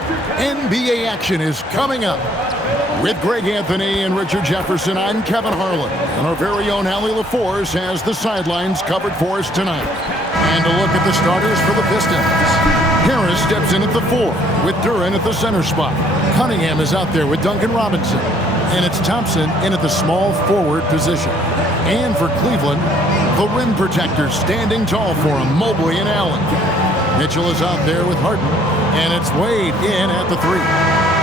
NBA action is coming up. With Greg Anthony and Richard Jefferson, I'm Kevin Harlan. And our very own Allie LaForce has the sidelines covered for us tonight. And a look at the starters for the Pistons. Harris steps in at the 4 with Duren at the center spot. Cunningham is out there with Duncan Robinson. And it's Thompson in at the small forward position. And for Cleveland, the rim protectors standing tall for him, Mobley and Allen. Mitchell is out there with Harden. And it's Wade in at the 3.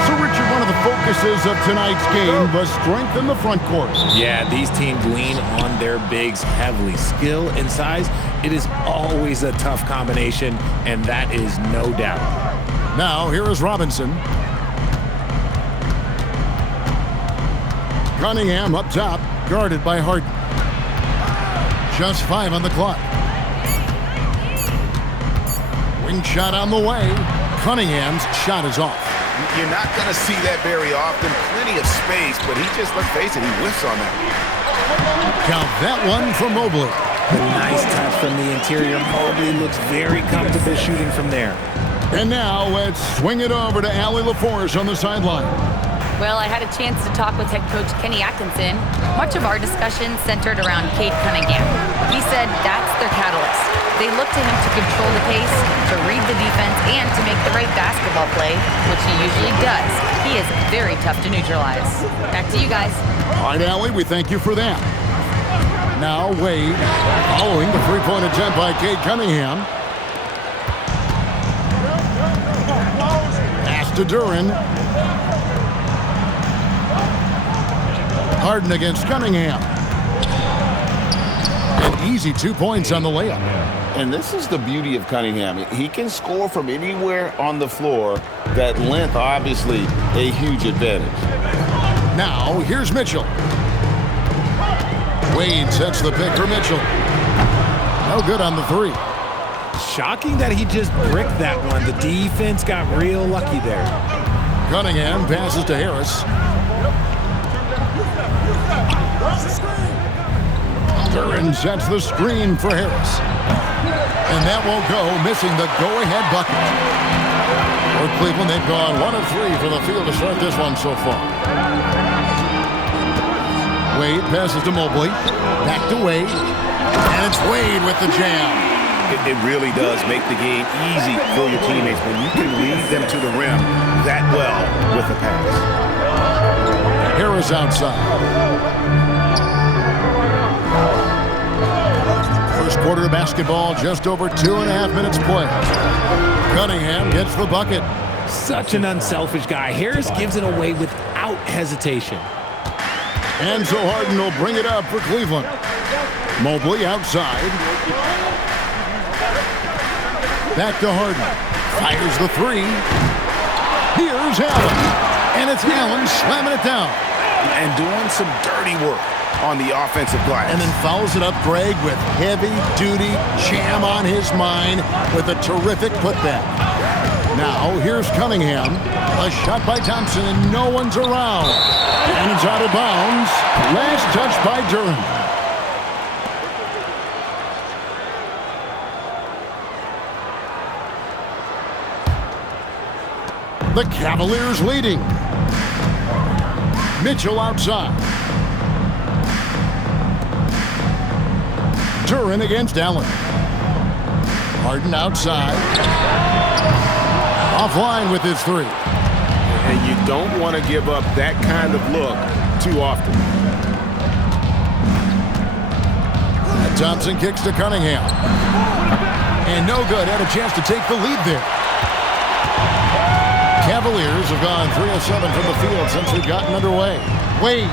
So, Richard, one of the focuses of tonight's game was strength in the front court. Yeah, these teams lean on their bigs heavily. Skill and size, it is always a tough combination, and that is no doubt. Now, here is Robinson. Cunningham up top, guarded by Harden. Just 5 on the clock. Wing shot on the way. Cunningham's shot is off. You're not going to see that very often. Plenty of space, but he just, let's face it, he whiffs on that. Count that one for Mobley. A nice touch from the interior. Mobley looks very comfortable shooting from there. And now let's swing it over to Allie LaForce on the sideline. Well, I had a chance to talk with head coach Kenny Atkinson. Much of our discussion centered around Cade Cunningham. He said that's their catalyst. They look to him to control the pace, to read the defense, and to make the right basketball play, which he usually does. He is very tough to neutralize. Back to you guys. All right, Allie, we thank you for that. Now Wade, following the three-point attempt by Cade Cunningham. Pass to Duren. Harden against Cunningham. An easy 2 points on the layup. And this is the beauty of Cunningham. He can score from anywhere on the floor. That length, obviously, a huge advantage. Now, here's Mitchell. Wade sets the pick for Mitchell. No good on the 3. Shocking that he just bricked that one. The defense got real lucky there. Cunningham passes to Harris. Duren sets the screen for Harris. And that won't go, missing the go-ahead bucket. For Cleveland, they've gone 1 of 3 from the field to start this one so far. Wade passes to Mobley. Back to Wade. And it's Wade with the jam. It really does make the game easy for your teammates when you can lead them to the rim that well with a pass. Harris outside. First quarter of basketball, just over 2.5 minutes played. Cunningham gets the bucket. Such an unselfish guy. Harris gives it away without hesitation. And so Harden will bring it up for Cleveland. Mobley outside. Back to Harden. Fires the 3. Here's Allen. And it's Allen slamming it down. And doing some dirty work on the offensive glass. And then fouls it up, Greg, with heavy-duty jam on his mind with a terrific putback. Now, here's Cunningham. A shot by Thompson, and no one's around. And it's out of bounds. Last touch by Duren. The Cavaliers leading. Mitchell outside. Duren against Allen. Harden outside. Offline with his 3. And you don't want to give up that kind of look too often. And Thompson kicks to Cunningham. And no good. Had a chance to take the lead there. Cavaliers have gone 3 of 7 from the field since we've gotten underway. Wade,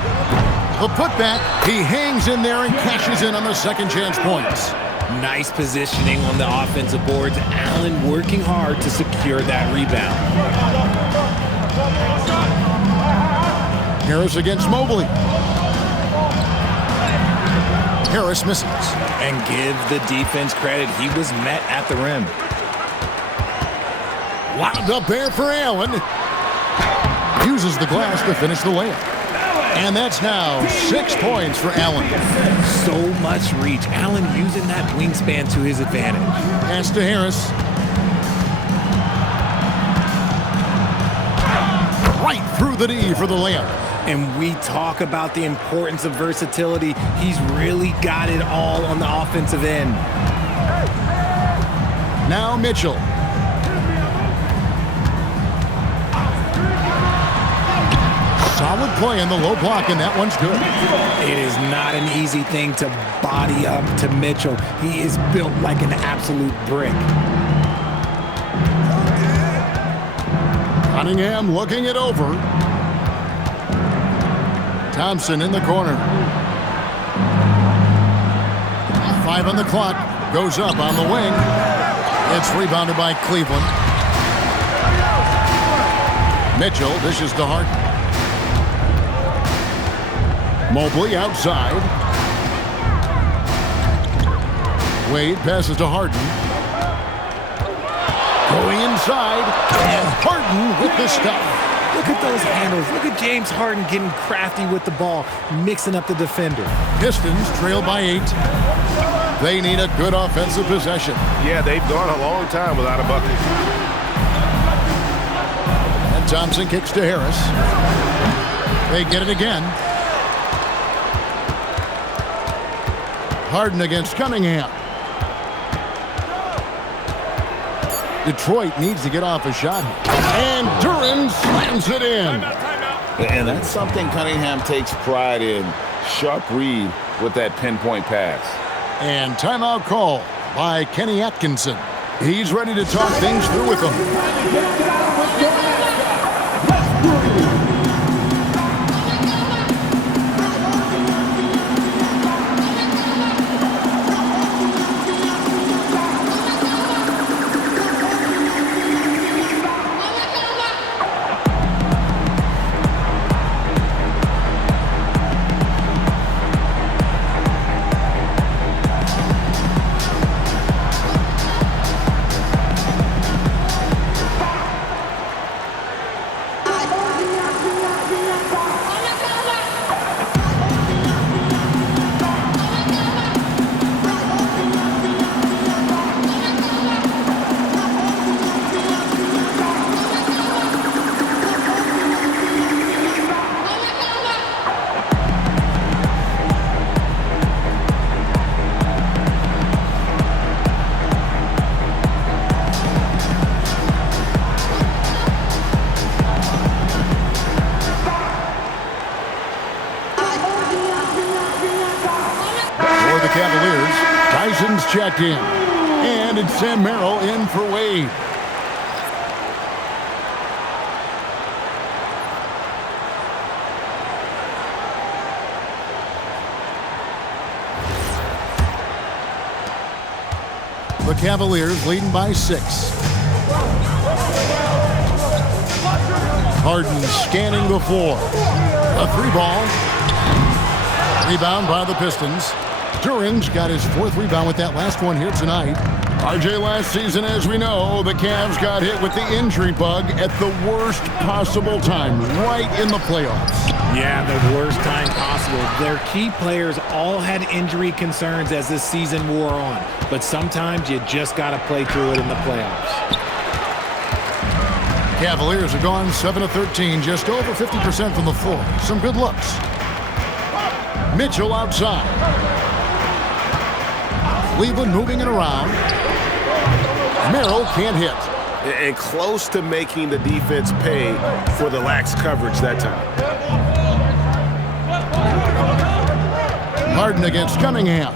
the putback. He hangs in there and cashes in on the second chance points. Nice positioning on the offensive boards. Allen working hard to secure that rebound. Harris against Mobley. Harris misses. And give the defense credit. He was met at the rim. Wound up there for Allen. Uses the glass to finish the layup. And that's now 6 points for Allen. So much reach. Allen using that wingspan to his advantage. Pass to Harris. the D for the layup. And we talk about the importance of versatility. He's really got it all on the offensive end. Now Mitchell. Solid play in the low block, and that one's good. It is not an easy thing to body up to Mitchell. He is built like an absolute brick. Cunningham looking it over. Thompson in the corner. 5 on the clock. Goes up on the wing. It's rebounded by Cleveland. Mitchell dishes to Harden. Mobley outside. Wade passes to Harden. Going inside. And Harden with the stuff. Look at those handles. Look at James Harden getting crafty with the ball, mixing up the defender. Pistons trail by 8. They need a good offensive possession. Yeah, they've gone a long time without a bucket. And Thompson kicks to Harris. They get it again. Harden against Cunningham. Detroit needs to get off a shot. And Duran slams it in. And that's something Cunningham takes pride in. Sharp read with that pinpoint pass. And timeout call by Kenny Atkinson. He's ready to talk things through with them. Cavaliers, Tyson's checked in. And it's Sam Merrill in for Wade. The Cavaliers leading by 6. Harden scanning the floor. A 3-ball. Rebound by the Pistons. Duran's got his 4th rebound with that last one here tonight. RJ, last season, as we know, the Cavs got hit with the injury bug at the worst possible time, right in the playoffs. Yeah, the worst time possible. Their key players all had injury concerns as the season wore on, but sometimes you just got to play through it in the playoffs. Cavaliers are gone 7 of 13, just over 50% from the floor. Some good looks. Mitchell outside. Cleveland moving it around. Merrill can't hit. And close to making the defense pay for the lax coverage that time. Harden against Cunningham.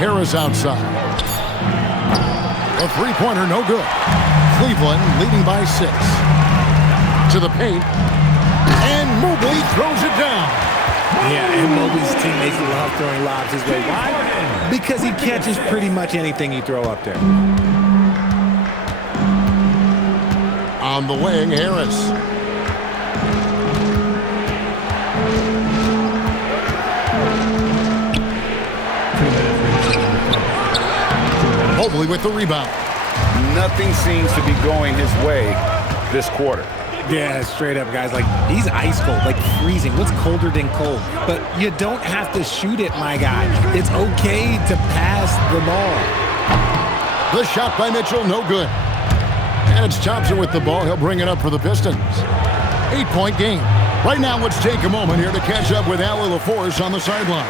Harris outside. A 3-pointer, no good. Cleveland leading by 6. To the paint. And Mobley throws it down. Yeah, and Mobley's teammates love throwing lobs his way. Why? Because he catches pretty much anything you throw up there. On the wing, Harris. Mobley with the rebound. Nothing seems to be going his way this quarter. Yeah, straight up, guys. Like, he's ice cold, like freezing. What's colder than cold? But you don't have to shoot it, my guy. It's okay to pass the ball. The shot by Mitchell, no good. And it's Thompson with the ball. He'll bring it up for the Pistons. 8-point game. Right now, let's take a moment here to catch up with Allie LaForce on the sideline.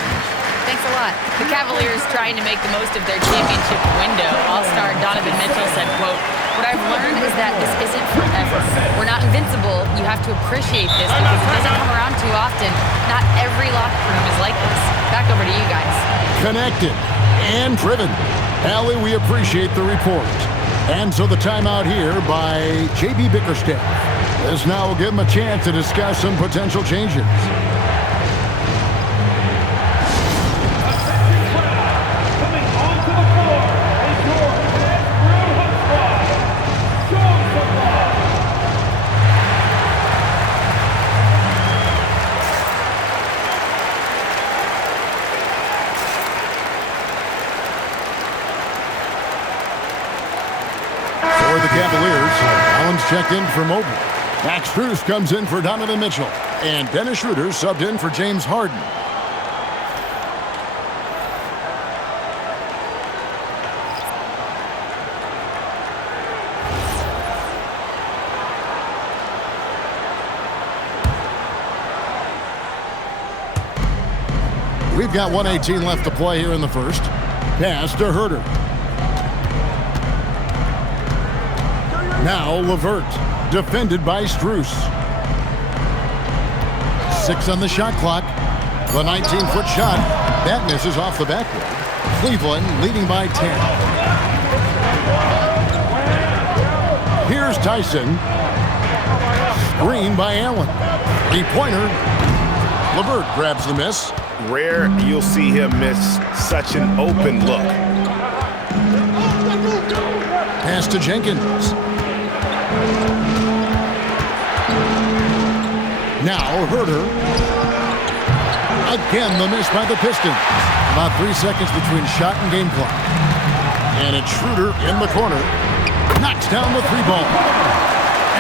Thanks a lot. The Cavaliers trying to make the most of their championship window. All-star Donovan Mitchell said, quote, "What I've learned is that this isn't forever. We're not invincible. You have to appreciate this because it doesn't come around too often. Not every locker room is like this." Back over to you guys. Connected and driven. Allie, we appreciate the report. And so the timeout here by J.B. Bickerstaff. This now will give him a chance to discuss some potential changes. For the Cavaliers, Allen's checked in for Mobley. Max Strus comes in for Donovan Mitchell. And Dennis Schroeder subbed in for James Harden. We've got 1:18 left to play here in the first. Pass to Herter. Now LeVert, defended by Strus. 6 on the shot clock. The 19-foot shot, that misses off the backboard. Cleveland leading by 10. Here's Tyson. Screen by Allen. Three-pointer. LeVert grabs the miss. Rare you'll see him miss such an open look. Pass to Jenkins. Now Herter. Again, the miss by the Pistons. About 3 seconds between shot and game clock. And it's Schroeder in the corner. Knocks down the three ball.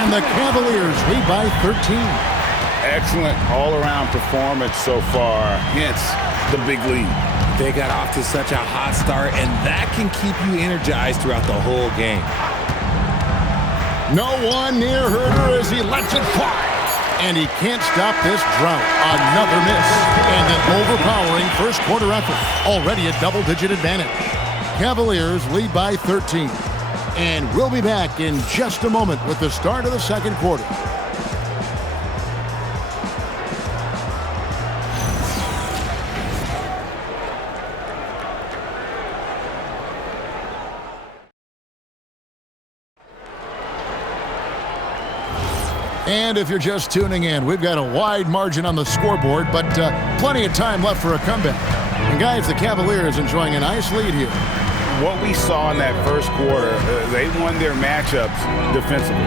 And the Cavaliers lead by 13. Excellent all-around performance so far, hence the big lead. They got off to such a hot start, and that can keep you energized throughout the whole game. No one near Herter as he lets it fly. And he can't stop this drought. Another miss. And an overpowering first quarter effort. Already a double-digit advantage. Cavaliers lead by 13. And we'll be back in just a moment with the start of the second quarter. And if you're just tuning in, we've got a wide margin on the scoreboard, but plenty of time left for a comeback. And guys, the Cavaliers enjoying a nice lead here. What we saw in that first quarter, they won their matchups defensively.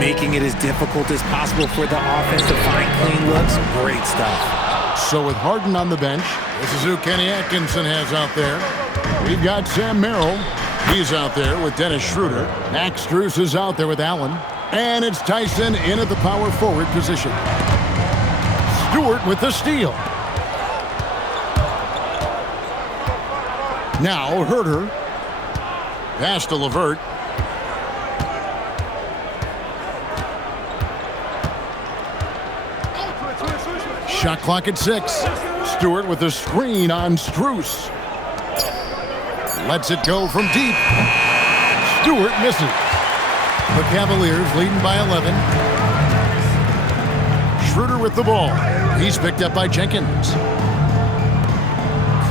Making it as difficult as possible for the offense to find clean looks. Great stuff. So with Harden on the bench, this is who Kenny Atkinson has out there. We've got Sam Merrill. He's out there with Dennis Schroeder. Max Strus is out there with Allen. And it's Tyson in at the power forward position. Stewart with the steal. Now Herter. Pass to LeVert. Shot clock at 6. Stewart with the screen on Strus. Lets it go from deep. Stewart misses. The Cavaliers leading by 11. Schroeder with the ball. He's picked up by Jenkins.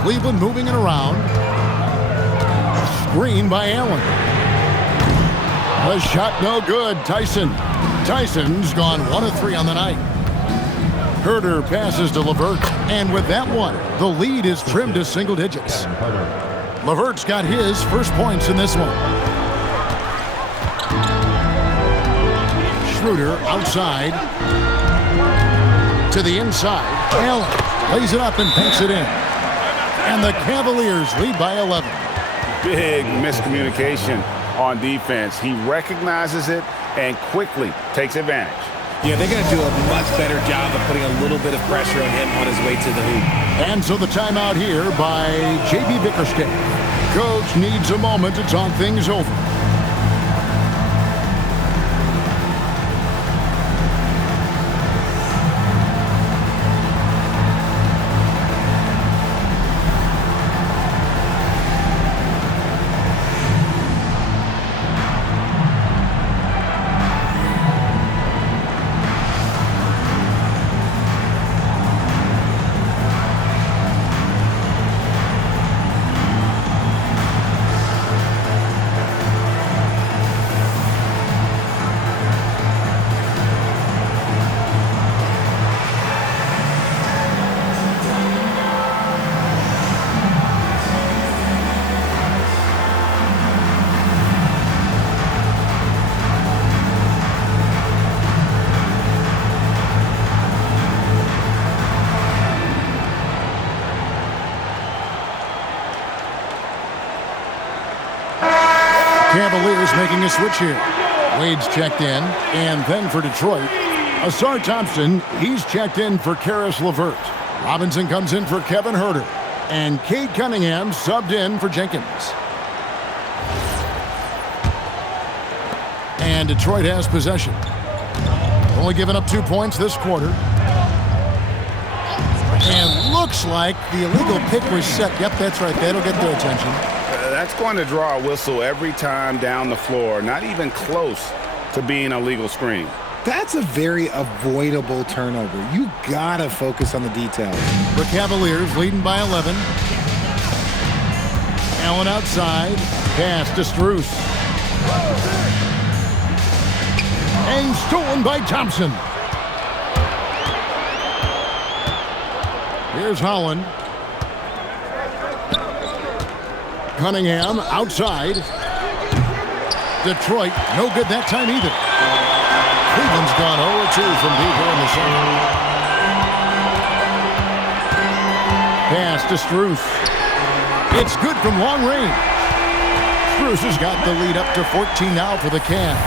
Cleveland moving it around. Screen by Allen. A shot no good. Tyson's gone 1 of 3 on the night. Herter passes to LeVert. And with that one, the lead is trimmed to single digits. LeVert's got his first points in this one. Schroeder outside to the inside. Allen lays it up and banks it in. And the Cavaliers lead by 11. Big miscommunication on defense. He recognizes it and quickly takes advantage. Yeah, they're going to do a much better job of putting a little bit of pressure on him on his way to the hoop. And so the timeout here by J.B. Bickerstaff. coach needs a moment to talk things over. Cavaliers making a switch here. Wade's checked in, and then for Detroit, Asar Thompson, he's checked in for Karis LeVert. Robinson comes in for Kevin Huerter, and Cade Cunningham subbed in for Jenkins. And Detroit has possession. Only given up 2 points this quarter. And looks like the illegal pick was set. Yep, that's right. That'll get their attention. That's going to draw a whistle every time down the floor. Not even close to being a legal screen. That's a very avoidable turnover. You gotta focus on the details. The Cavaliers leading by 11. Allen outside. Pass to Strus. And stolen by Thompson. Here's Holland. Cunningham outside. Detroit, no good that time either. Cleveland's gone 0-2 from deep here in the second. Pass to Strus. It's good from long range. Strus has got the lead up to 14 now for the Cavs.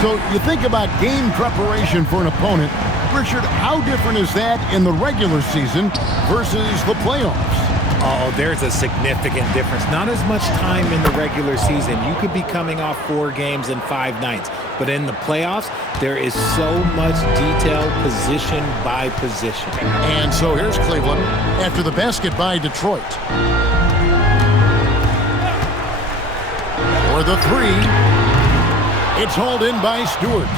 So you think about game preparation for an opponent. Richard, how different is that in the regular season versus the playoffs? Oh, there's a significant difference. Not as much time in the regular season. You could be coming off 4 games in 5 nights. But in the playoffs, there is so much detail position by position. And so here's Cleveland after the basket by Detroit. For the 3, it's hauled in by Stewart.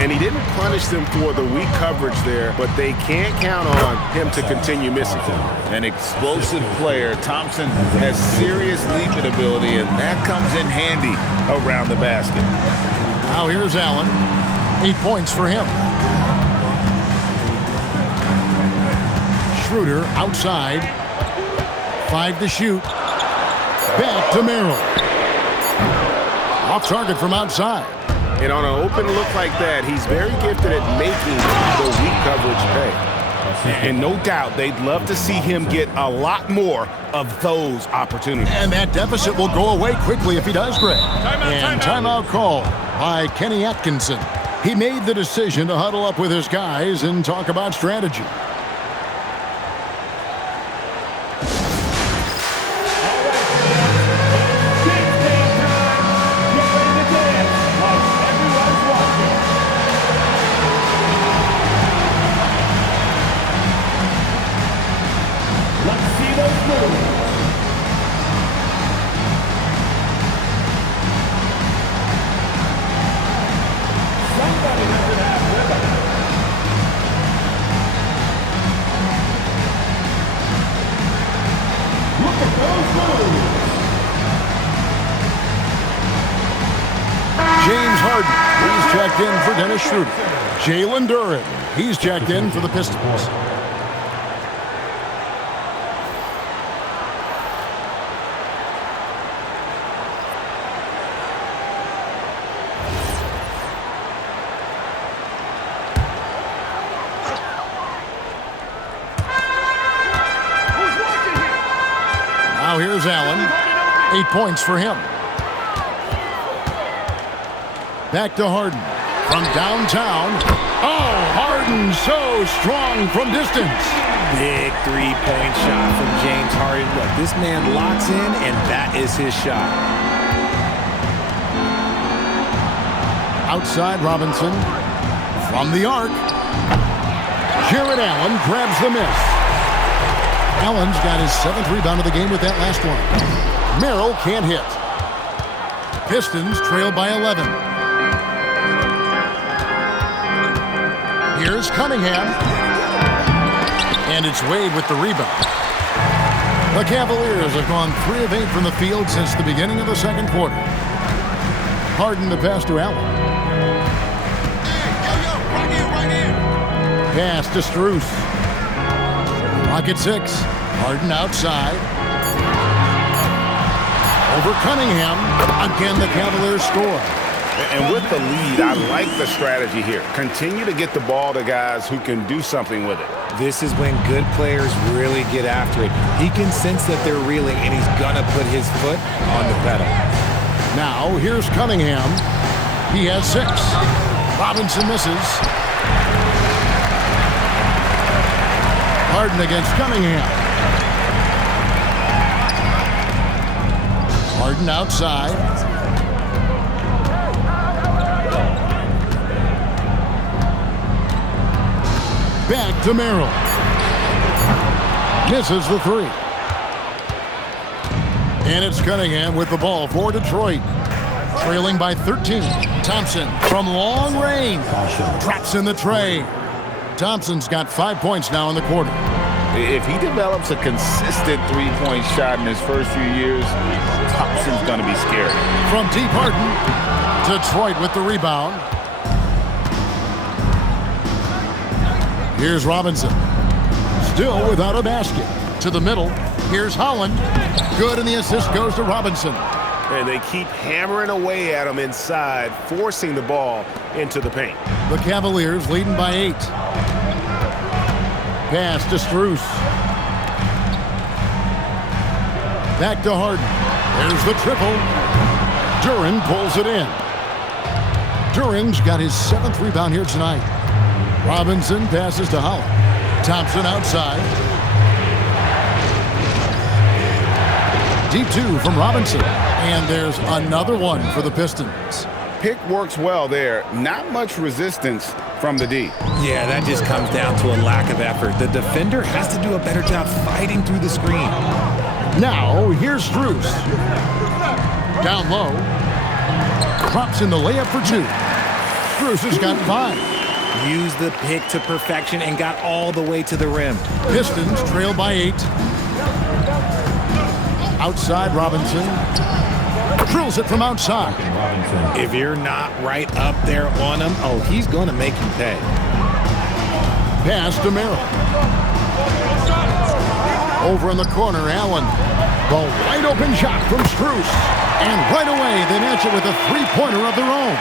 And he didn't punish them for the weak coverage there, but they can't count on him to continue missing them. An explosive player. Thompson has serious leaping ability, and that comes in handy around the basket. Now here's Allen. 8 points for him. Schroeder outside. 5 to shoot. Back to Merrill. Off target from outside. And on an open look like that, he's very gifted at making the weak coverage pay. And no doubt they'd love to see him get a lot more of those opportunities. And that deficit will go away quickly if he does, Greg. Timeout call by Kenny Atkinson. He made the decision to huddle up with his guys and talk about strategy. James Harden, he's checked in for Dennis Schroeder. Jalen Duren, he's checked in for the Pistons. Now here's Allen. 8 points for him. Back to Harden. from downtown. Oh, Harden so strong from distance. Big three-point shot from James Harden. Look, this man locks in, and that is his shot. Outside Robinson. From the arc. Jared Allen grabs the miss. Allen's got his 7th rebound of the game with that last one. Merrill can't hit. Pistons trail by 11. Here's Cunningham. And it's Wade with the rebound. The Cavaliers have gone 3 of 8 from the field since the beginning of the second quarter. Harden the pass to Allen. Pass to Strus. Clock at 6. Harden outside. Over Cunningham. Again, the Cavaliers score. And with the lead, I like the strategy here. Continue to get the ball to guys who can do something with it. This is when good players really get after it. He can sense that they're reeling, and he's going to put his foot on the pedal. Now, here's Cunningham. He has 6. Robinson misses. Harden against Cunningham. Harden outside. Back to Merrill. Misses the 3. And it's Cunningham with the ball for Detroit. Trailing by 13. Thompson from long range. Drops in the tray. Thompson's got 5 points now in the quarter. If he develops a consistent three-point shot in his first few years, Thompson's going to be scary. From deep Harden. Detroit with the rebound. Here's Robinson. Still without a basket. To the middle. Here's Holland. Good, and the assist goes to Robinson. And they keep hammering away at him inside, forcing the ball into the paint. The Cavaliers leading by 8. Pass to Strus. Back to Harden. There's the triple. Duren pulls it in. Duren's got his 7th rebound here tonight. Robinson passes to Holland. Thompson outside. Deep 2 from Robinson. And there's another one for the Pistons. Pick works well there. Not much resistance from the D. Yeah, that just comes down to a lack of effort. The defender has to do a better job fighting through the screen. Now, here's Strus. Down low. Drops in the layup for 2. Strus has got 5. Used the pick to perfection and got all the way to the rim. Pistons trail by 8. Outside Robinson. Drills it from outside. If you're not right up there on him, oh, he's going to make you pay. Pass to Merrill. Over in the corner, Allen. The wide open shot from Strus. And right away, they match it with a 3-pointer of their own.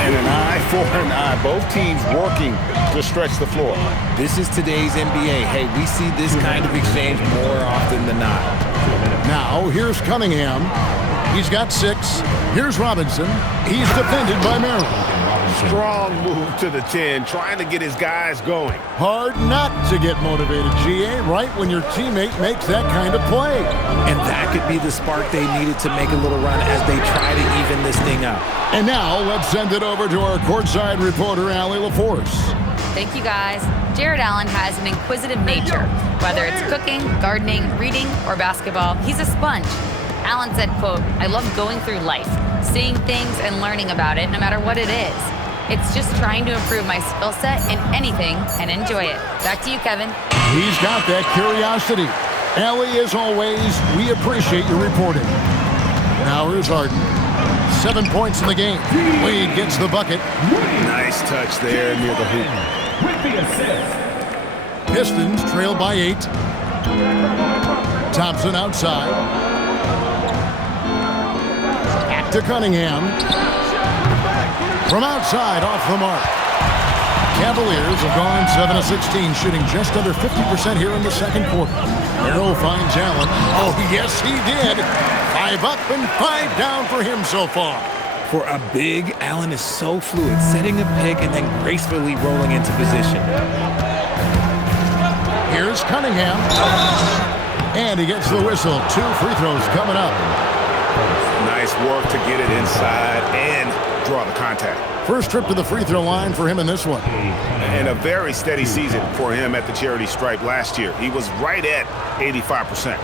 And an eye for an eye. Both teams working to stretch the floor. This is today's NBA. Hey, we see this kind of exchange more often than not. Now, here's Cunningham. He's got 6. Here's Robinson. He's defended by Merrill. Strong move to the 10, trying to get his guys going. Hard not to get motivated, GA, right when your teammate makes that kind of play. And that could be the spark they needed to make a little run as they try to even this thing up. And now, let's send it over to our courtside reporter, Allie LaForce. Thank you, guys. Jared Allen has an inquisitive nature. Whether it's cooking, gardening, reading, or basketball, he's a sponge. Allen said, quote, "I love going through life, seeing things and learning about it no matter what it is. It's just trying to improve my skill set in anything and enjoy it." Back to you, Kevin. He's got that curiosity. Allie, as always, we appreciate your reporting. Now here's Harden. 7 points in the game. Wade gets the bucket. Nice touch there near the hoop. Pistons trail by 8. Thompson outside. Back to Cunningham. From outside, off the mark. Cavaliers have gone 7 of 16, shooting just under 50% here in the second quarter. Merrill finds Allen. Oh, yes, he did. 5 up and 5 down for him so far. For a big, Allen is so fluid, setting a pick and then gracefully rolling into position. Here's Cunningham. And he gets the whistle. 2 free throws coming up. Nice work to get it inside and draw the contact. First trip to the free throw line for him in this one. And a very steady season for him at the charity stripe last year. He was right at 85%.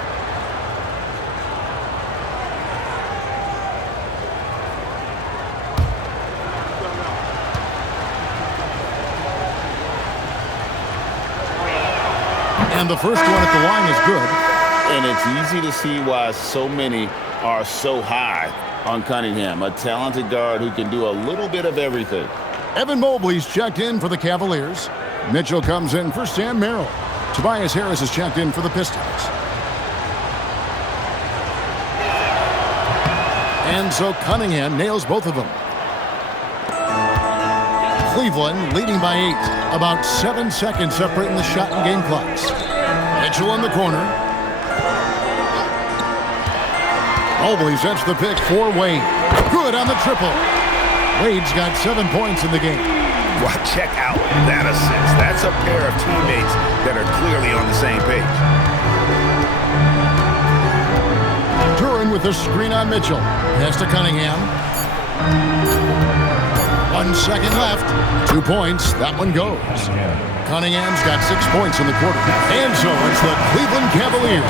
And the first one at the line is good. And it's easy to see why so many are so high on Cunningham, a talented guard who can do a little bit of everything. Evan Mobley's checked in for the Cavaliers. Mitchell comes in for Sam Merrill. Tobias Harris is checked in for the Pistons. And so Cunningham nails both of them. Cleveland leading by 8. About 7 seconds separating the shot and game clocks. Mitchell in the corner. Mobley sets the pick for Wade. Good on the triple. Wade's got 7 points in the game. Well, check out that assist. That's a pair of teammates that are clearly on the same page. Duran with the screen on Mitchell. Pass to Cunningham. 1 second left. 2 points. That one goes. Cunningham's got 6 points in the quarter. And so it's the Cleveland Cavaliers.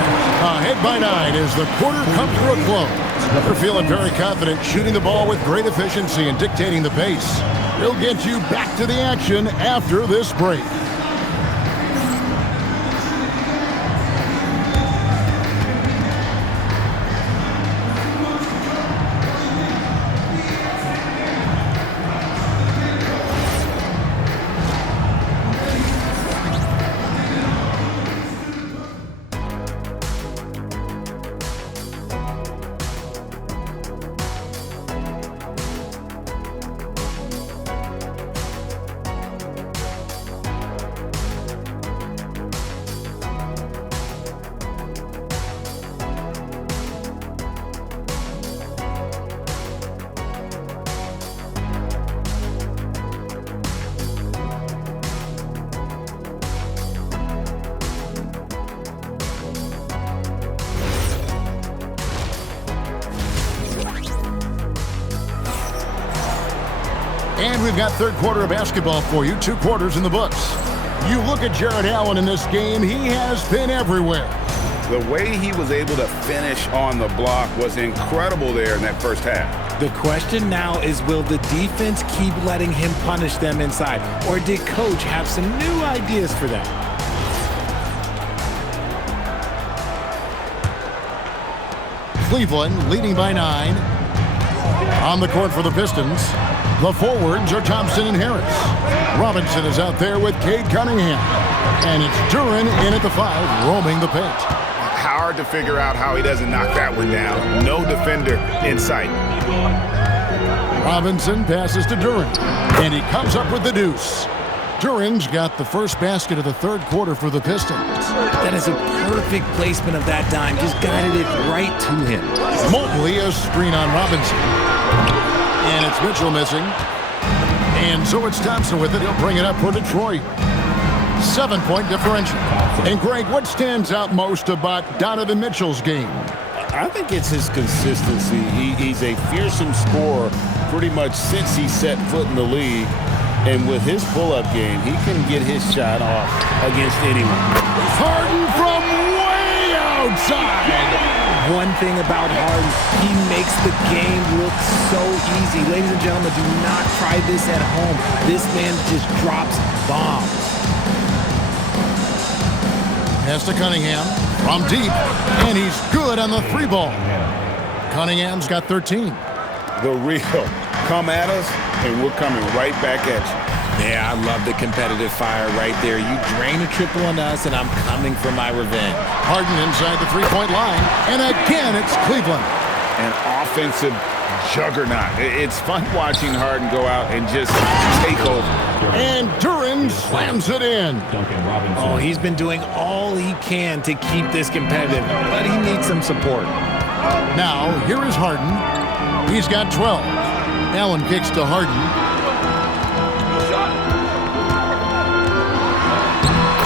Ahead by 9 as the quarter comes to a close. They're feeling very confident, shooting the ball with great efficiency and dictating the pace. We'll get you back to the action after this break. And we've got third quarter of basketball for you. 2 quarters in the books. You look at Jared Allen in this game, he has been everywhere. The way he was able to finish on the block was incredible there in that first half. The question now is, will the defense keep letting him punish them inside? Or did Coach have some new ideas for them? Cleveland leading by 9. On the court for the Pistons, the forwards are Thompson and Harris. Robinson is out there with Cade Cunningham. And it's Duran in at the 5, roaming the paint. Hard to figure out how he doesn't knock that one down. No defender in sight. Robinson passes to Duran, and he comes up with the deuce. Duran's got the first basket of the third quarter for the Pistons. That is a perfect placement of that dime. Just guided it right to him. Mobley a screen on Robinson. And it's Mitchell missing. And so it's Thompson with it. He'll bring it up for Detroit. 7-point differential. And Greg, what stands out most about Donovan Mitchell's game? I think it's his consistency. He's a fearsome scorer pretty much since he set foot in the league. And with his pull-up game, he can get his shot off against anyone. Harden from way outside. One thing about Harden, he makes the game look so easy. Ladies and gentlemen, do not try this at home. This man just drops bombs. Pass to Cunningham from deep, and he's good on the 3 ball. Cunningham's got 13. The real come at us, and we're coming right back at you. Yeah, I love the competitive fire right there. You drain a triple on us, and I'm coming for my revenge. Harden inside the 3-point line, and again it's Cleveland. An offensive juggernaut. It's fun watching Harden go out and just take over. And Duran slams it in. Oh, he's been doing all he can to keep this competitive, but he needs some support. Now, here is Harden. He's got 12. Allen kicks to Harden.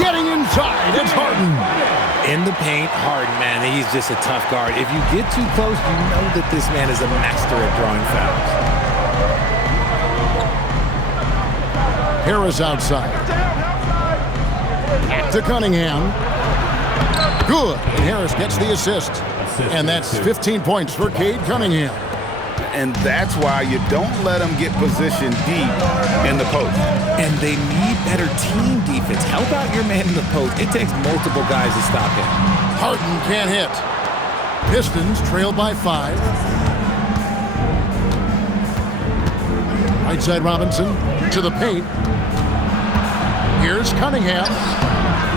Getting inside, it's Harden. In the paint, Harden, man, he's just a tough guard. If you get too close, you know that this man is a master at drawing fouls. Harris outside. To Cunningham. Good. And Harris gets the assist. And that's 15 points for Cade Cunningham. And that's why you don't let them get positioned deep in the post. And they need better team defense. Help out your man in the post. It takes multiple guys to stop him. Harden can't hit. Pistons trail by 5. Right side Robinson to the paint. Here's Cunningham.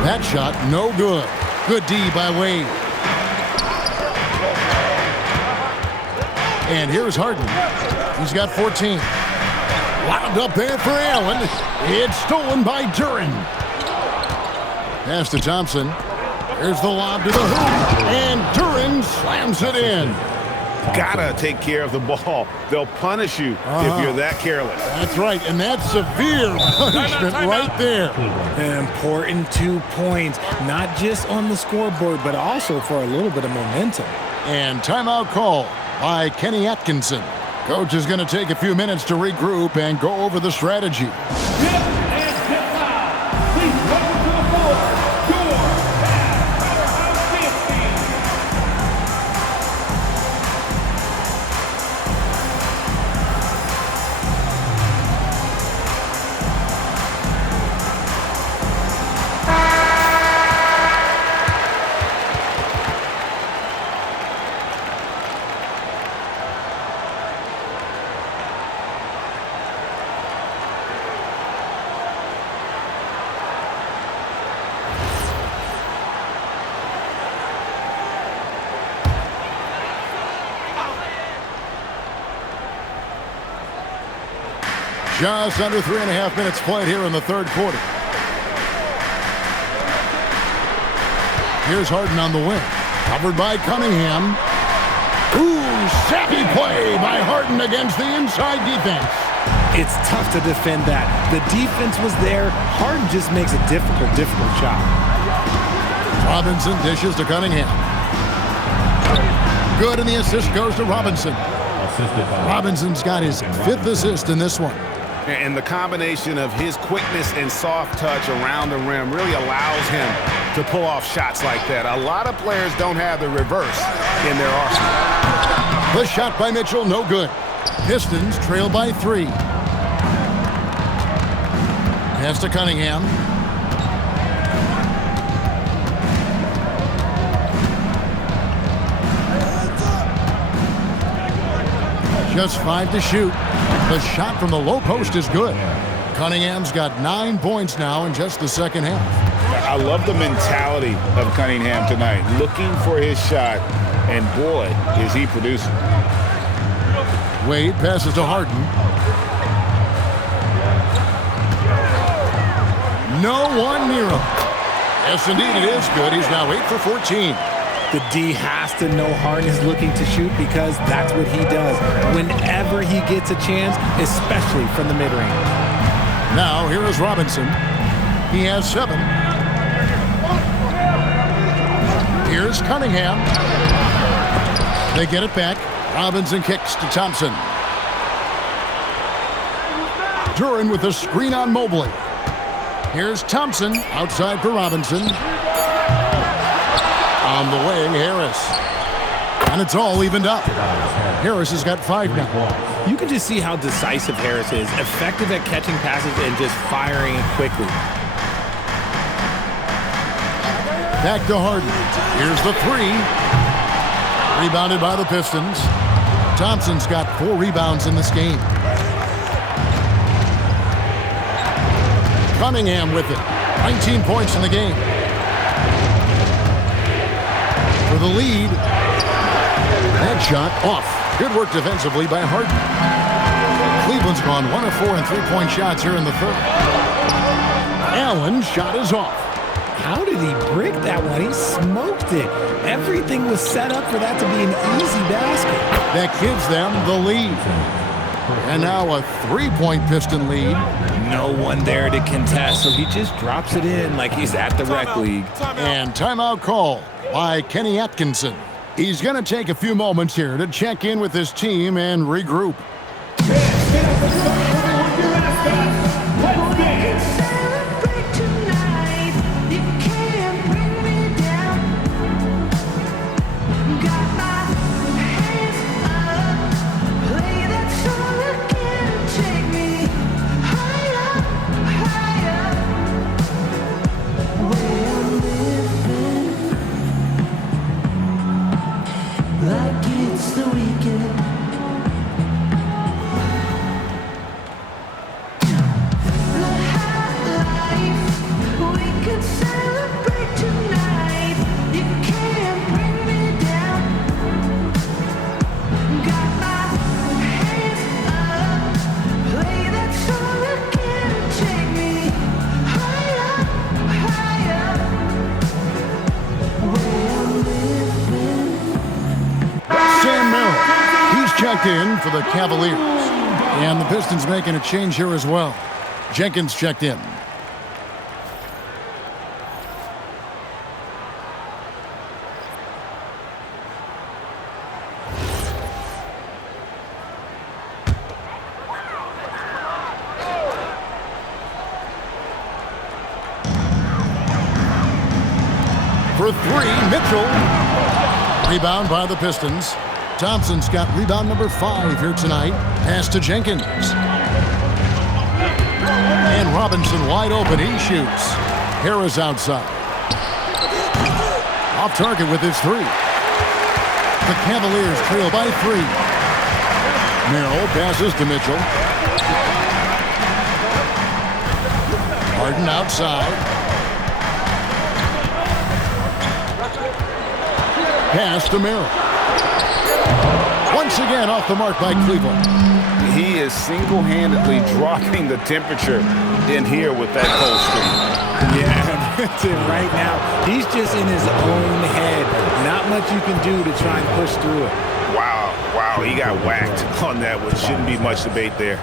That shot no good. Good D by Wade. And here's Harden. He's got 14. Wound up there for Allen. It's stolen by Duren. Pass to Thompson. Here's the lob to the hoop. And Duren slams it in. Gotta take care of the ball. They'll punish you if you're that careless. That's right, and that's severe punishment right there. An important 2 points, not just on the scoreboard, but also for a little bit of momentum. And timeout call by Kenny Atkinson. Coach is going to take a few minutes to regroup and go over the strategy. Just under 3.5 minutes played here in the third quarter. Here's Harden on the wing. Covered by Cunningham. Ooh, savvy play by Harden against the inside defense. It's tough to defend that. The defense was there. Harden just makes a difficult shot. Robinson dishes to Cunningham. Good, and the assist goes to Robinson. Robinson's got his 5th assist in this one. And the combination of his quickness and soft touch around the rim really allows him to pull off shots like that. A lot of players don't have the reverse in their arsenal. The shot by Mitchell, no good. Pistons trail by 3. Pass to Cunningham. Just 5 to shoot. The shot from the low post is good. Cunningham's got 9 points now in just the second half. I love the mentality of Cunningham tonight, looking for his shot, and boy, is he producing. Wade passes to Harden. No one near him. Yes, indeed, it is good. He's now 8 for 14. The D has to know Harden is looking to shoot because that's what he does whenever he gets a chance, especially from the mid-range. Now, here is Robinson. He has 7. Here's Cunningham. They get it back. Robinson kicks to Thompson. Duren with a screen on Mobley. Here's Thompson outside for Robinson. On the way, Harris. And it's all evened up. Harris has got 5 now. You can just see how decisive Harris is, effective at catching passes and just firing it quickly. Back to Harden. Here's the 3. Rebounded by the Pistons. Thompson's got 4 rebounds in this game. Cunningham with it. 19 points in the game. For the lead. That shot off. Good work defensively by Harden. Cleveland's gone 1 of 4 in 3-point shots here in the third. Allen's shot is off. How did he brick that one? He smoked it. Everything was set up for that to be an easy basket. That gives them the lead. And now a three-point Piston lead. No one there to contest, so he just drops it in like he's at the rec league. And timeout call by Kenny Atkinson. He's going to take a few moments here to check in with his team and regroup. Checked in for the Cavaliers. And the Pistons making a change here as well. Jenkins checked in. For three, Mitchell. Rebound by the Pistons. Thompson's got rebound number 5 here tonight. Pass to Jenkins. And Robinson wide open. He shoots. Harris outside. Off target with his 3. The Cavaliers trail by 3. Merrill passes to Mitchell. Harden outside. Pass to Merrill. Once again off the mark by Cleveland. He is single-handedly dropping the temperature in here with that cold streak. Yeah, that's it right now. He's just in his own head. Not much you can do to try and push through it. Wow, he got whacked on that one. Shouldn't be much debate there.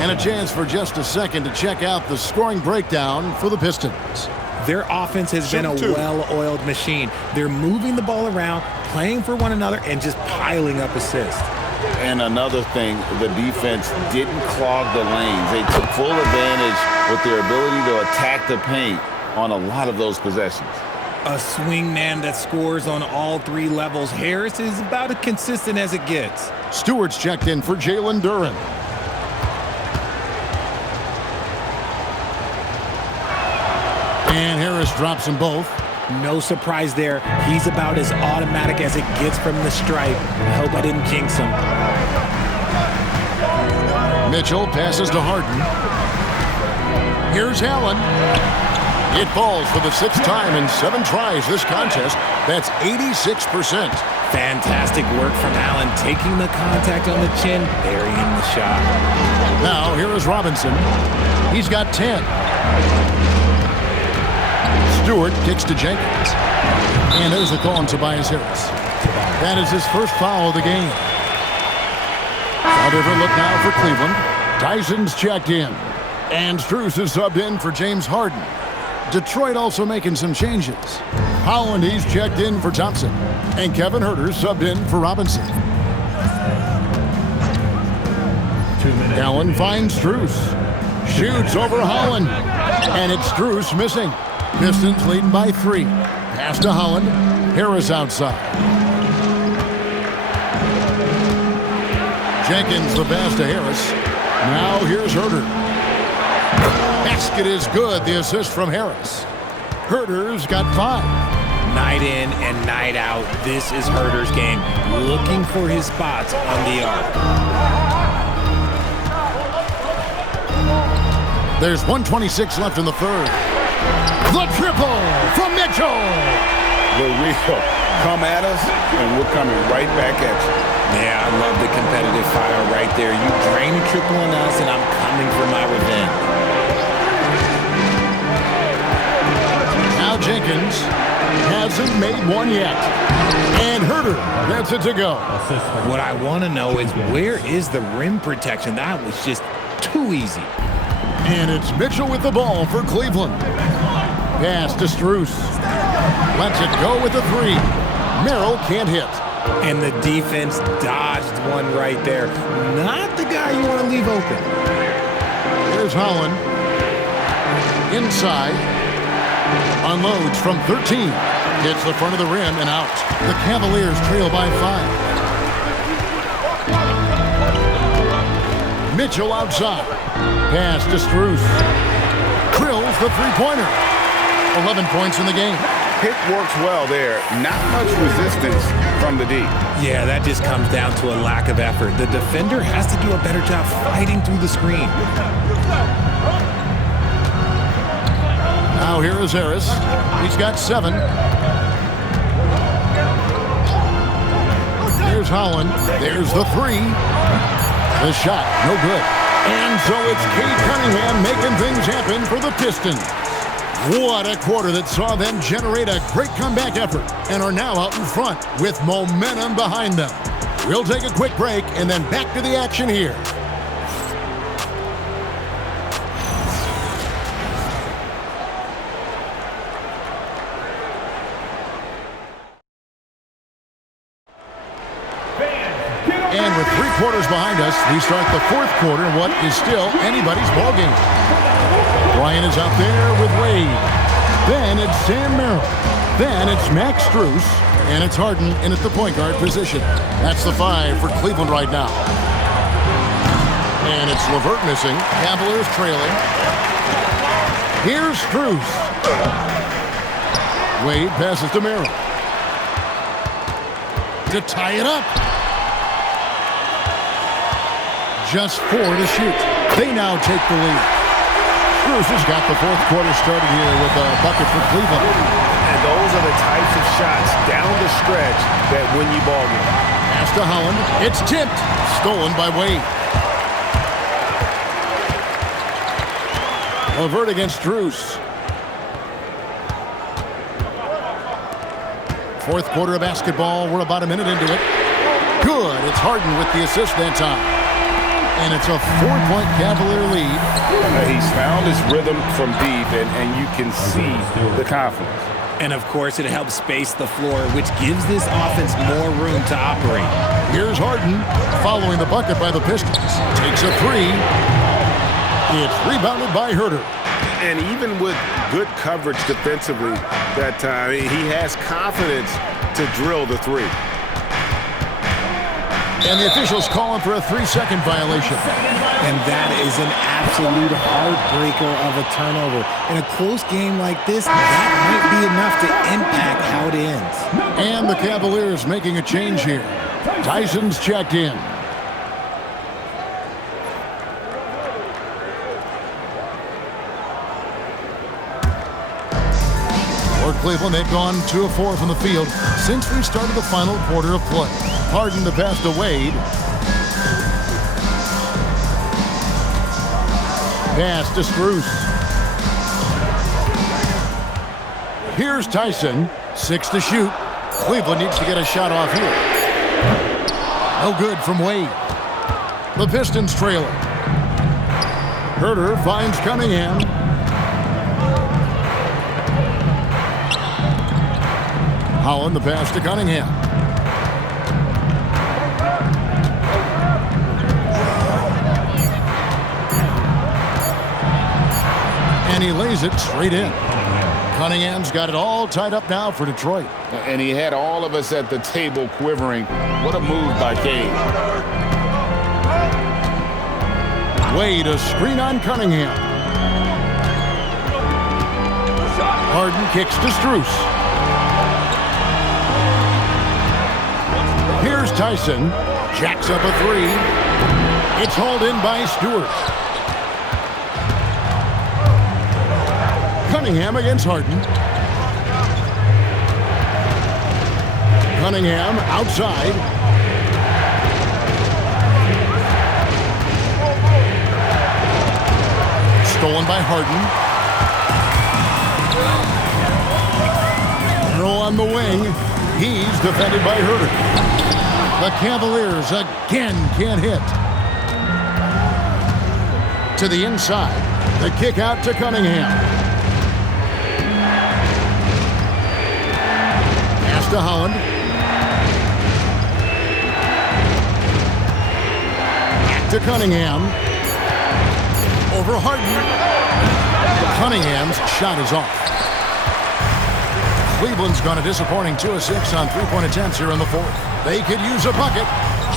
And a chance for just a second to check out the scoring breakdown for the Pistons. Their offense has been a well-oiled machine. They're moving the ball around, playing for one another, and just piling up assists. And another thing, the defense didn't clog the lanes. They took full advantage with their ability to attack the paint on a lot of those possessions. A swing man that scores on all 3 levels. Harris is about as consistent as it gets. Stewart's checked in for Jalen Duren. And Harris drops them both. No surprise there. He's about as automatic as it gets from the stripe. I hope I didn't jinx him. Mitchell passes to Harden. Here's Allen. It falls for the 6th time in 7 tries this contest. That's 86%. Fantastic work from Allen, taking the contact on the chin, burying the shot. Now here is Robinson. He's got 10. Stewart kicks to Jenkins. And there's the call on Tobias Harris. That is his first foul of the game. Out of a look now for Cleveland. Tyson's checked in. And Strus is subbed in for James Harden. Detroit also making some changes. Holland, he's checked in for Thompson. And Kevin Huerter subbed in for Robinson. Allen finds Strus. Shoots over Holland. And it's Strus missing. Pistons leading by 3. Pass to Holland. Harris outside. Jenkins the pass to Harris. Now here's Huerter. Basket is good. The assist from Harris. Huerter's got 5. Night in and night out, this is Huerter's game. Looking for his spots on the arc. There's 1:26 left in the 3rd. The triple from Mitchell. The real. Come at us, and we're coming right back at you. Yeah, I love the competitive fire right there. You drain a triple on us, and I'm coming for my revenge. Now Jenkins hasn't made one yet. And Herter gets it to go. What I want to know is, where is the rim protection? That was just too easy. And it's Mitchell with the ball for Cleveland. Pass to Strus. Lets it go with the three. Merrill can't hit. And the defense dodged one right there. Not the guy you want to leave open. Here's Holland. Inside. Unloads from 13. Hits the front of the rim and out. The Cavaliers trail by 5. Mitchell outside. Pass to Strus. Drills the three-pointer. 11 points in the game. Pick works well there. Not much resistance from the D. Yeah, that just comes down to a lack of effort. The defender has to do a better job fighting through the screen. Now here is Harris. He's got 7. Here's Holland. There's the 3. The shot, no good. And so it's Cade Cunningham making things happen for the Pistons. What a quarter that saw them generate a great comeback effort and are now out in front with momentum behind them. We'll take a quick break and then back to the action here. And with 3 quarters behind us, we start the 4th quarter in what is still anybody's ballgame. Bryant is out there with Wade. Then it's Sam Merrill. Then it's Max Strus. And it's Harden in at the point guard position. That's the 5 for Cleveland right now. And it's LeVert missing. Cavaliers trailing. Here's Strus. Wade passes to Merrill. To tie it up. Just 4 to shoot. They now take the lead. Strus has got the 4th quarter started here with a bucket for Cleveland. And those are the types of shots down the stretch that win you ball game. Pass to Holland. It's tipped. Stolen by Wade. LeVert against Strus. 4th quarter of basketball. We're about a minute into it. Good. It's Harden with the assist that time. And it's a 4-point Cavalier lead. He's found his rhythm from deep, and you can see the confidence. And, of course, it helps space the floor, which gives this offense more room to operate. Here's Harden following the bucket by the Pistons. Takes a 3. It's rebounded by Herter. And even with good coverage defensively that time, he has confidence to drill the 3. And the officials calling for a 3-second violation. And that is an absolute heartbreaker of a turnover. In a close game like this, that might be enough to impact how it ends. And the Cavaliers making a change here. Tyson's checked in. For Cleveland, they've gone 2 of 4 from the field since we started the final quarter of play. Harden the pass to Wade. Pass to Strus. Here's Tyson. 6 to shoot. Cleveland needs to get a shot off here. No good from Wade. The Pistons trailing. Herter finds Cunningham. Holland the pass to Cunningham. And he lays it straight in. Cunningham's got it all tied up now for Detroit. And he had all of us at the table quivering. What a move by Cade. Wade, a screen on Cunningham. Harden kicks to Strus. Here's Tyson. Jacks up a 3. It's hauled in by Stewart. Cunningham against Harden. Cunningham outside. Stolen by Harden. on the wing. He's defended by Herter. The Cavaliers again can't hit. To the inside. The kick out to Cunningham. Pass to Holland. Back to Cunningham. Over Harden. Cunningham's shot is off. Cleveland's gone a disappointing 2 of 6 on three-point attempts here in the fourth. They could use a bucket.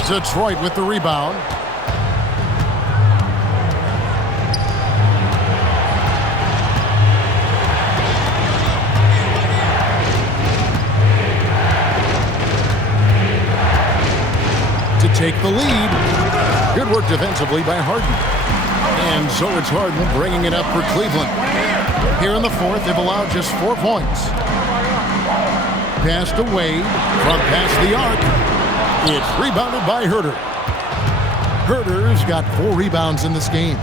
Detroit with the rebound. To take the lead. Good work defensively by Harden. And so it's Harden bringing it up for Cleveland. Here in the fourth, they've allowed just 4 points. Pass to Wade from past the arc. It's rebounded by Herter. Herter's got 4 rebounds in this game.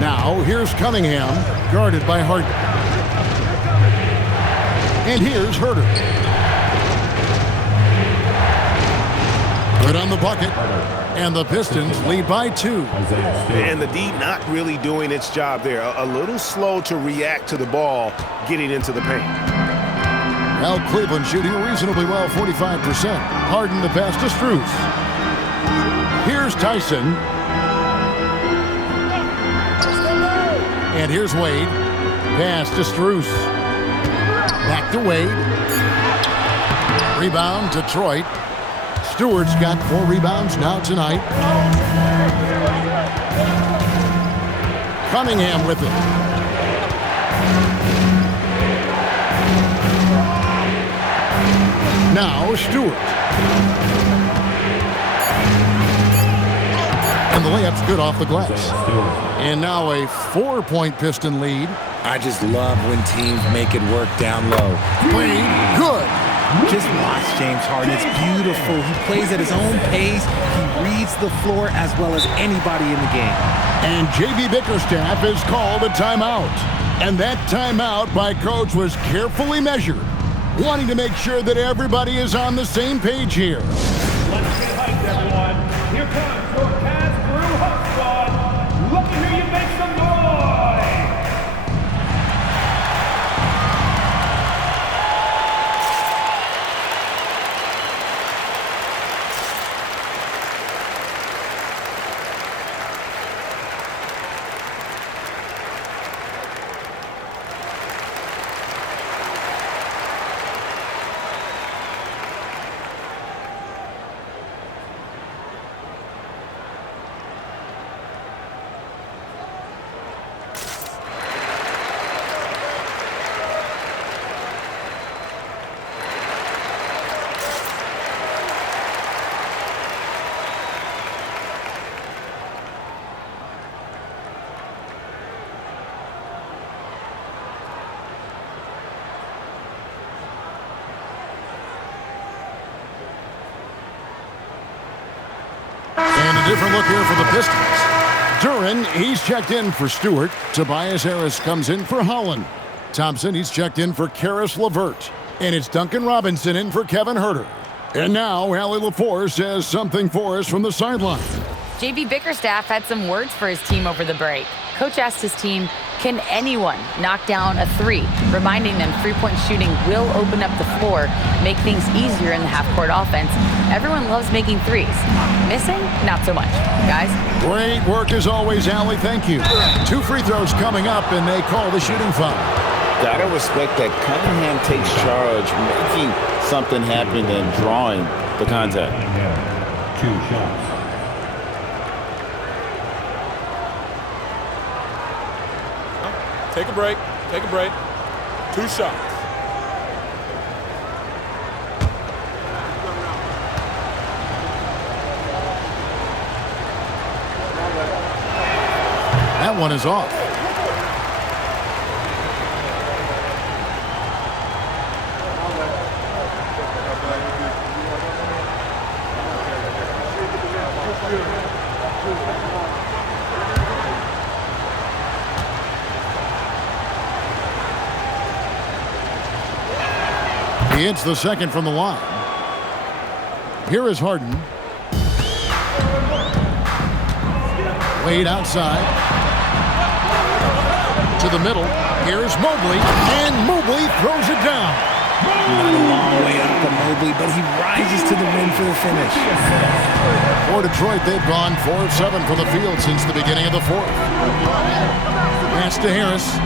Now here's Cunningham, guarded by Harden. And here's Herter. Good on the bucket. And the Pistons lead by 2. And the D not really doing its job there. A little slow to react to the ball getting into the paint. Well, Cleveland shooting reasonably well, 45%. Harden the pass to Strus. Here's Tyson. And here's Wade. Pass to Strus. Back to Wade. Rebound, Detroit. Stewart's got 4 rebounds now tonight. Cunningham with it. Now Stewart. And the layup's good off the glass. And now a 4-point Piston lead. I just love when teams make it work down low. Wade, good. Just watch James Harden. It's beautiful. He plays at his own pace. He reads the floor as well as anybody in the game. And J.B. Bickerstaff has called a timeout. And that timeout by Coach was carefully measured, wanting to make sure that everybody is on the same page here. Let's get hyped, everyone. Here comes your Cavs Brew Hot Squad. Let me hear you make some noise. And a different look here for the Pistons. Duran, he's checked in for Stewart. Tobias Harris comes in for Holland. Thompson, he's checked in for Karis LeVert. And it's Duncan Robinson in for Kevin Herter. And now, Allie LaForce says something for us from the sideline. J.B. Bickerstaff had some words for his team over the break. Coach asked his team, can anyone knock down a 3? Reminding them three-point shooting will open up the floor, make things easier in the half-court offense. Everyone loves making threes. Missing? Not so much. Guys? Great work as always, Allie. Thank you. 2 free throws coming up, and they call the shooting foul. Gotta respect that Cunningham takes charge, making something happen and drawing the contact. 2 shots. Take a break. Take a break. 2 shots. That one is off. He hits the second from the line. Here is Harden. Wade outside. To the middle. Here's Mobley. And Mobley throws it down. Not a long way up for Mobley, but he rises to the rim for the finish. For Detroit, they've gone 4 of 7 from the field since the beginning of the fourth. Pass to Harris.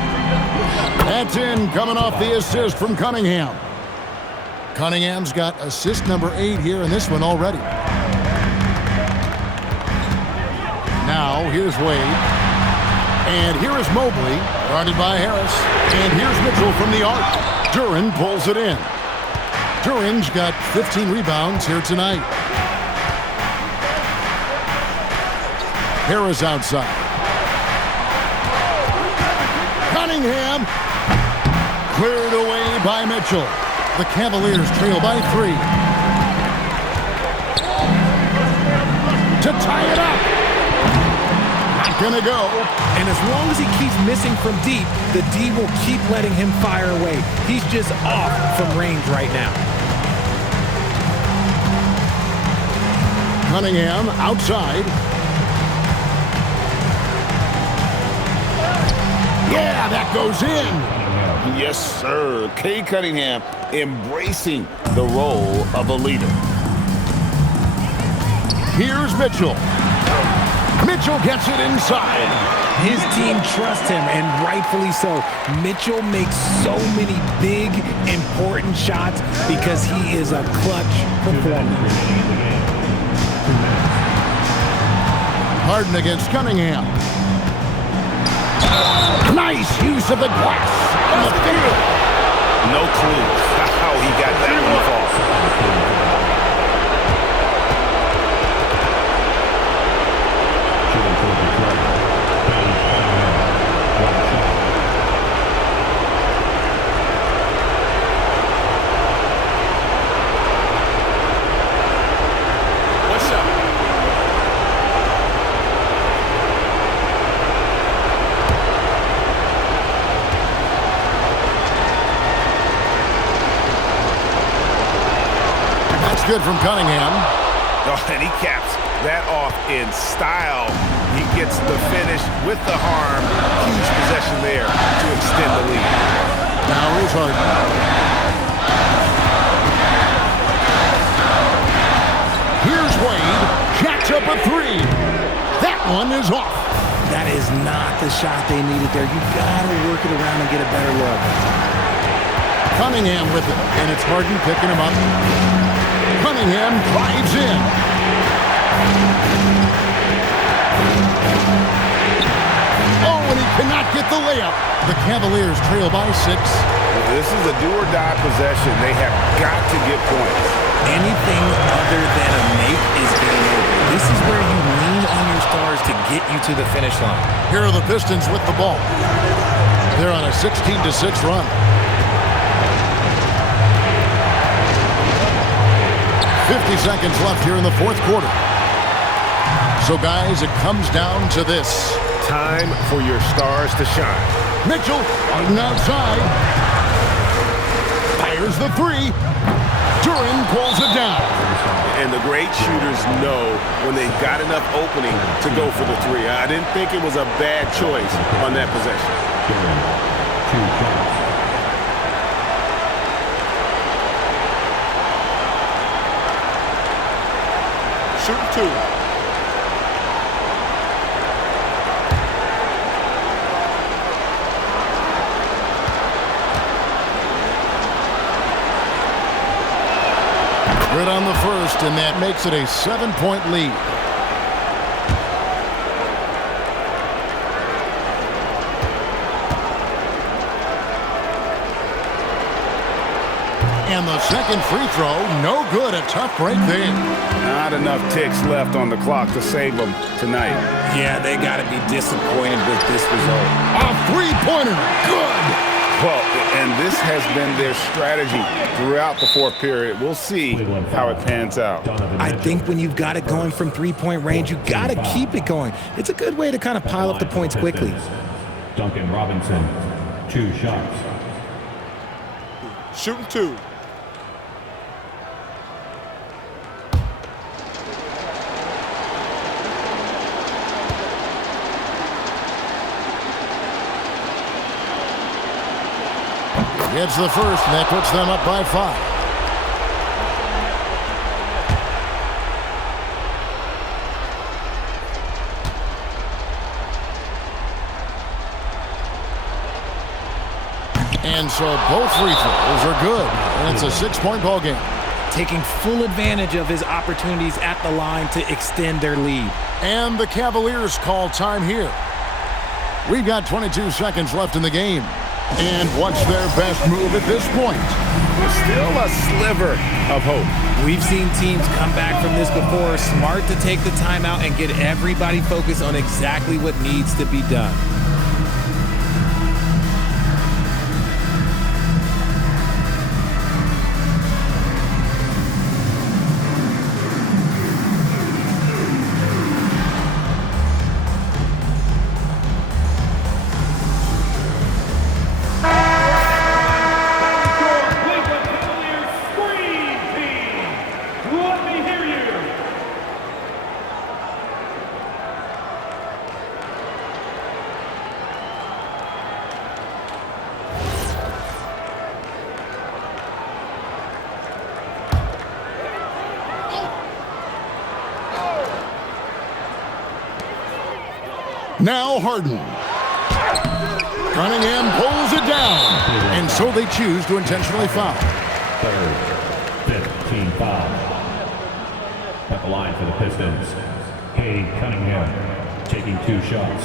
That's in, coming off the assist from Cunningham. Cunningham's got assist number 8 here in this one already. Now, here's Wade. And here is Mobley, guarded by Harris. And here's Mitchell from the arc. Duren pulls it in. Duren's got 15 rebounds here tonight. Harris outside. Cunningham. Cleared away by Mitchell. The Cavaliers trail by 3. To tie it up. Not gonna go. And as long as he keeps missing from deep, the D will keep letting him fire away. He's just off from range right now. Cunningham outside. Yeah, that goes in. Yes, sir. Cade Cunningham embracing the role of a leader. Here's Mitchell. Mitchell gets it inside. His team trusts him, and rightfully so. Mitchell makes so many big, important shots because he is a clutch performer. Harden against Cunningham. Nice use of the glass on the field. No clue how he got that one off. Good from Cunningham. Oh, and he caps that off in style. He gets the finish with the arm. Huge possession there to extend the lead. Now here's Harden. Here's Wade. Jacks up a 3. That one is off. That is not the shot they needed there. You gotta work it around and get a better look. Cunningham with it, and it's Harden picking him up. Cunningham drives in. Oh, and he cannot get the layup. The Cavaliers trail by 6. This is a do-or-die possession. They have got to get points. Anything other than a make is game over. This is where you lean on your stars to get you to the finish line. Here are the Pistons with the ball. They're on a 16-6 run. 50 seconds left here in the fourth quarter. So, guys, it comes down to this. Time for your stars to shine. Mitchell on the outside. Fires the 3. Duren pulls it down. And the great shooters know when they've got enough opening to go for the 3. I didn't think it was a bad choice on that possession. Shooting 2. Good on the first, and that makes it a 7-point lead. And the second free throw, no good. A tough break there. Not enough ticks left on the clock to save them tonight. Yeah, they got to be disappointed with this result. A three-pointer, good. Well, and this has been their strategy throughout the fourth period. We'll see how it pans out. I think when you've got it going from three-point range, you got to keep it going. It's a good way to kind of pile up the points quickly. Duncan Robinson, 2 shots. Shooting 2. Gets the first, and that puts them up by 5. And so both free throws are good. And it's a 6-point ball game. Taking full advantage of his opportunities at the line to extend their lead. And the Cavaliers call time here. We've got 22 seconds left in the game. And what's their best move at this point? Still a sliver of hope. We've seen teams come back from this before. Smart to take the timeout and get everybody focused on exactly what needs to be done. Now Harden. Cunningham pulls it down. And so they choose to intentionally foul. Third, 15 foul. At the line for the Pistons. Cade Cunningham taking 2 shots.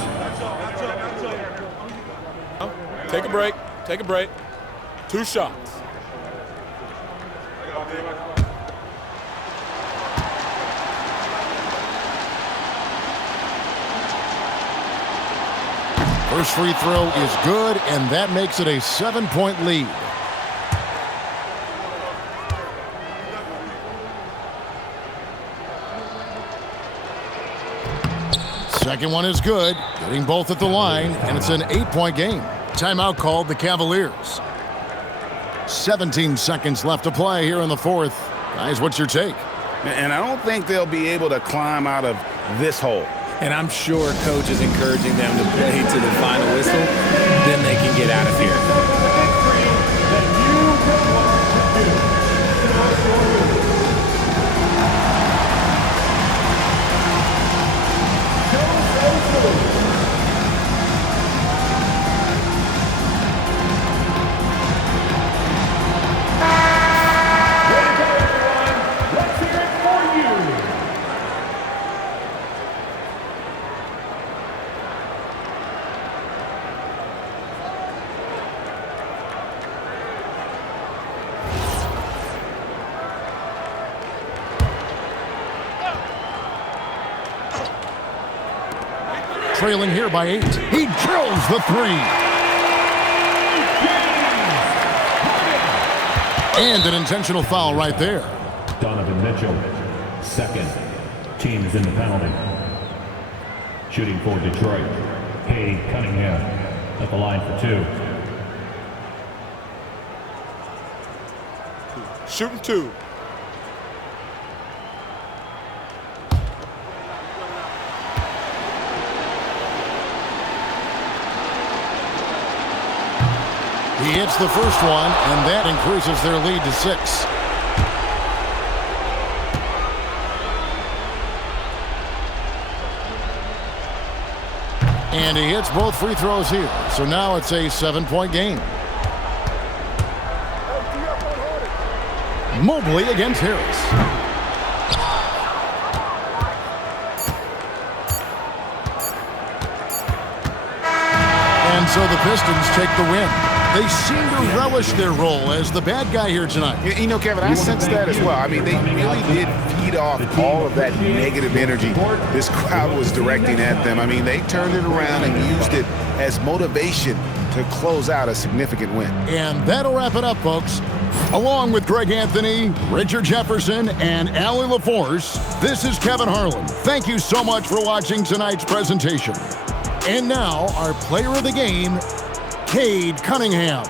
Take a break. Take a break. 2 shots. First free throw is good, and that makes it a 7-point lead. Second one is good, getting both at the line, and it's an 8-point game. Timeout called the Cavaliers. 17 seconds left to play here in the fourth. Guys, what's your take? And I don't think they'll be able to climb out of this hole. And I'm sure coach is encouraging them to play to the final whistle. Then they can get out of here. Trailing here by 8. He drills the 3. And an intentional foul right there. Donovan Mitchell, second. Team is in the penalty. Shooting for Detroit. Cade Cunningham at the line for 2. Shooting 2. He hits the first one, and that increases their lead to 6. And he hits both free throws here. So now it's a 7-point game. Mobley against Harris. And so the Pistons take the win. They seem to relish their role as the bad guy here tonight. You know, Kevin, I sense that as well. I mean, they really did feed off all of that negative energy this crowd was directing at them. I mean, they turned it around and used it as motivation to close out a significant win. And that'll wrap it up, folks. Along with Greg Anthony, Richard Jefferson, and Allie LaForce, this is Kevin Harlan. Thank you so much for watching tonight's presentation. And now, our player of the game, Cade Cunningham.